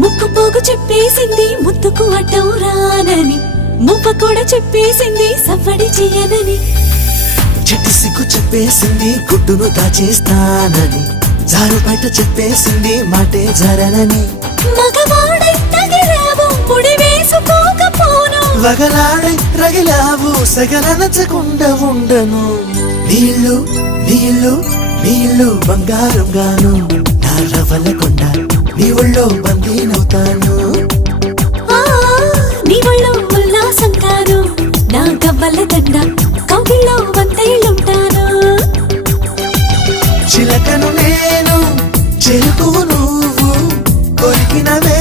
ముక్కు పోగు చెప్పేసింది ముద్దుకు అడ్డం రానని, మువ్వ కూడా చెప్పేసింది సవ్వడి చెయ్యనని. చెట్టి సిగ్గు చెప్పేసింది గుడ్డును దాచేస్తానని, జారు బయట చెప్పేసింది మాటే జరనని. మగవాడై తగిలావు ముడి వేసుకోకపోను, వగలాడై రగిలావు సగలనచకుండా ఉండను. నీళ్ళు నీళ్ళు నీళ్ళు బంగారం గాను, నా రవ్వల కొండ నీ ఒళ్ళో బందీనవుతాను. నీ ఒళ్ళో ఉల్లాసం కాను, నా గవ్వల దండ కౌగిల్లో వందేళ్ళుంటాను. చిలకను నేను చెరుకు నువ్వు కొరికినవే